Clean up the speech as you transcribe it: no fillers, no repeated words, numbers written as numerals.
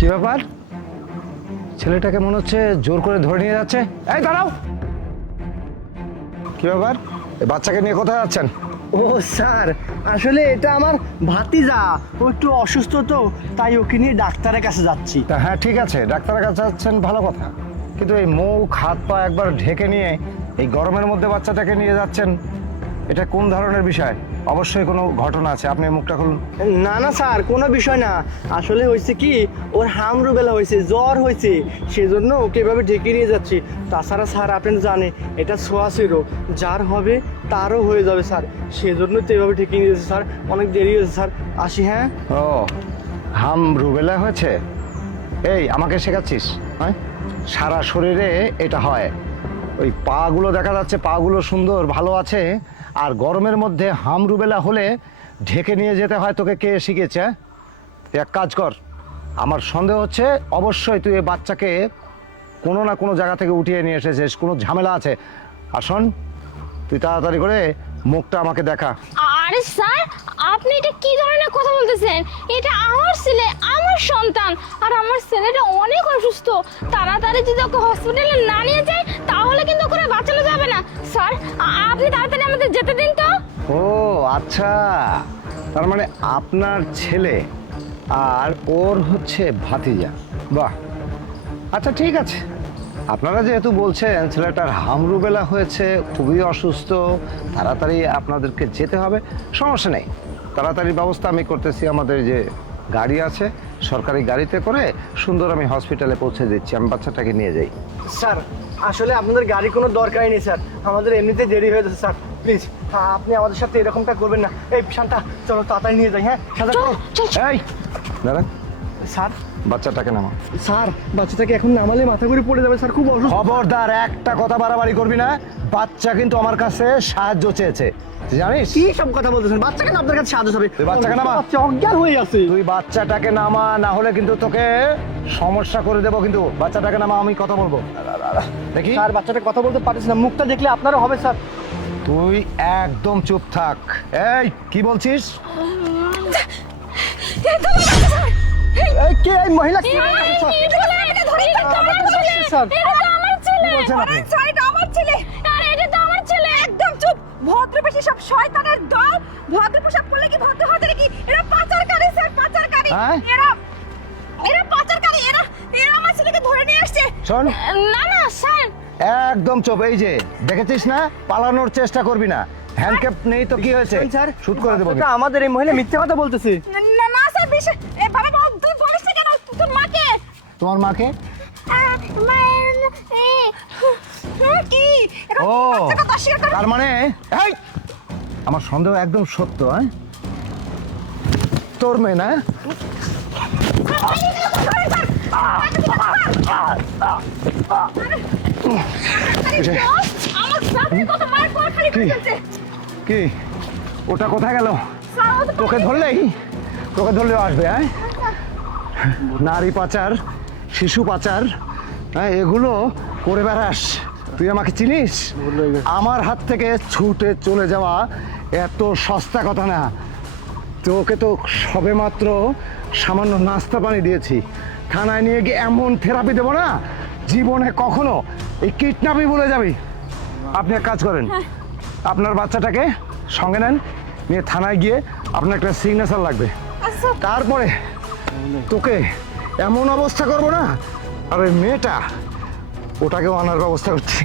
কি ব্যাপার? ছেলেটাকে মনে হচ্ছে জোর করে ধরে নিয়ে যাচ্ছে। এই দাঁড়াও, কি ব্যাপার? এই বাচ্চাকে নিয়ে কোথায় যাচ্ছেন? ও স্যার, আসলে এটা আমার ভাতিজা, ও একটু অসুস্থ তো, তাই ওকে নিয়ে ডাক্তারের কাছে যাচ্ছি। তা হ্যাঁ, ঠিক আছে, ডাক্তারের কাছে যাচ্ছেন, ভালো কথা। কিন্তু এই মুখ হাত পা একবার ঢেকে নিয়ে এই গরমের মধ্যে বাচ্চাটাকে নিয়ে যাচ্ছেন, এটা কোন ধরনের বিষয়? অবশ্যই কোনো ঘটনা আছে, আপনি মুখটা খুলুন। না না স্যার, কোনো বিষয় না। আসলে হয়েছে কি, ওর হামরুবেলা হয়েছে, জ্বর হয়েছে, সেজন্য ওকে এভাবে ঢেকে নিয়ে যাচ্ছি। তাছাড়া স্যার আপনি তো জানেন এটা ছোঁয়াচে রোগ, যার হবে তারও হয়ে যাবে স্যার, সেজন্য তো এভাবে ঢেকে নিয়ে যাচ্ছে স্যার। অনেক দেরি হয়েছে স্যার, আসি। হ্যাঁ, ও, হাম রুবেলা হয়েছে? এই আমাকে শেখাচ্ছিস? হ্যাঁ, সারা শরীরে এটা হয়। ওই পাগুলো দেখা যাচ্ছে, পাগুলো সুন্দর ভালো আছে, আর গরমের মধ্যে হাম রুবেলা হলে ঢেকে নিয়ে যেতে হয়। তোকে কে শিখেছে? তুই এক কাজ কর, আমার সন্দেহ হচ্ছে অবশ্যই তুই এই বাচ্চাকে কোনো না কোনো জায়গা থেকে উঠিয়ে নিয়ে এসেছিস, কোনো ঝামেলা আছে। আর শোন, তুই তাড়াতাড়ি করে মুখটা আমাকে দেখা। আরে স্যার, আপনি এটা কি ধরনের কথা বলতেছেন? এটা আমার ছেলে, আমার সন্তান, আর আমার ছেলেটা অনেক অসুস্থ। তাড়াতাড়ি যদি ওকে হসপিটালে না নিয়ে যায় তাহলে কিন্তু ওকে আর বাঁচানো যাবে না। স্যার, আপনি তাড়াতাড়ি আমাদের যেতে দিন তো। ও আচ্ছা, তার মানে আপনার ছেলে আর ওর হচ্ছে ভাতিজা। বাহ, আচ্ছা ঠিক আছে, আপনারা যেহেতু বলছেন ছেলেটার হামরুবেলা হয়েছে, খুবই অসুস্থ, তাড়াতাড়ি আপনাদেরকে যেতে হবে, সমস্যা নেই, তাড়াতাড়ি ব্যবস্থা আমি করতেছি। আমাদের যে গাড়ি আছে, সরকারি গাড়িতে করে সুন্দর আমি হসপিটালে পৌঁছে দিচ্ছি, আমি বাচ্চাটাকে নিয়ে যাই। স্যার আসলে আপনাদের গাড়ি কোনো দরকারই নেই স্যার, আমাদের এমনিতে দেরি হয়ে যাচ্ছে স্যার। প্লিজ আপনি আমাদের সাথে এরকমটা করবেন না। এই শান্তা, চলো তাড়াতাড়ি নিয়ে যাই। হ্যাঁ শান্তা, চলো। এই দাঁড়া, স্যার, বাচ্চাটাকে নামা। স্যার বাচ্চাটাকে এখন নামালে মাথা ঘুরে পড়ে যাবে স্যার, খুব অসুস্থ। খবরদার, একটা কথা বাড়াবাড়ি করবি না। বাচ্চা কিন্তু আমার কাছে সাহায্য চেয়েছে, তুই জানিস? কি সব কথা বলতেছেন? বাচ্চা কেন আপনার কাছে সাহায্য হবে? তুই বাচ্চাকে নামা। বাচ্চা অজ্ঞান হয়ে আছে। তুই বাচ্চাটাকে নামা, না হলে কিন্তু তোকে সমস্যা করে দেবো। কিন্তু বাচ্চাটাকে নামা, আমি কথা বলবো। দেখি। স্যার বাচ্চাটা কথা বলতে পারতেছে না, মুখটা দেখলে আপনারও হবে স্যার। তুই একদম চুপ থাক। এই কি বলছিস? এই কে এই মহিলা? কি স্যার, বলছেন আপনি? একদম চুপ, ভদ্রবেশী সব শয়তানের দল। ভদ্র পোশাক পরলে কি ভদ্র হতে নাকি? এরা পাচারকারী স্যার, পাচারকারী। হ্যাঁ? এরা পাচারকারী, এরা আমার ছেলেকে ধরে নিয়ে আসছে। শোন, না না স্যার, একদম চুপ। এই যে দেখেছিস না, পালানোর চেষ্টা করবি না। হ্যান্ডক্যাপ নেই তো কি হয়েছে? স্যার শুট করে দেবো। বাচ্চাটা আমাদের, এই মহিলা মিথ্যে কথা বলতেছে। না না স্যার, বিশ্বাস বাবা, তুই বলিস না কেন? তোর মাকে। তোমার মাকে? কি ও, তার মানে এই, আমার সন্দেহ একদম সত্য। হ্যাঁ, তোর মেয়ে না? আমার সামনে কত মার পর খালি কি? করতেছে। কি ওটা কোথায় গেল? তোকে ধরলেই, তোকে ধরলেও আসবে। হ্যাঁ, নারী পাচার, শিশু পাচার, হ্যাঁ, এগুলো করে বেড়াস। তুই আমাকে চিনিস? আমার হাত থেকে ছুটে চলে যাওয়া এত সস্তা কথা না। তোকে তো সবেমাত্র সামান্য নাস্তা পানি দিয়েছি, থানায় নিয়ে গিয়ে এমন থেরাপি দেবো না, জীবনে কখনো এই কিডন্যাপই ভুলে যাবি। আপনি এক কাজ করেন, আপনার বাচ্চাটাকে সঙ্গে নেন, নিয়ে থানায় গিয়ে আপনার একটা সিগনেচার লাগবে। তারপরে তোকে এমন অবস্থা করবো না, আর ওই মেয়েটা, ওটাকেও আনার ব্যবস্থা করছি।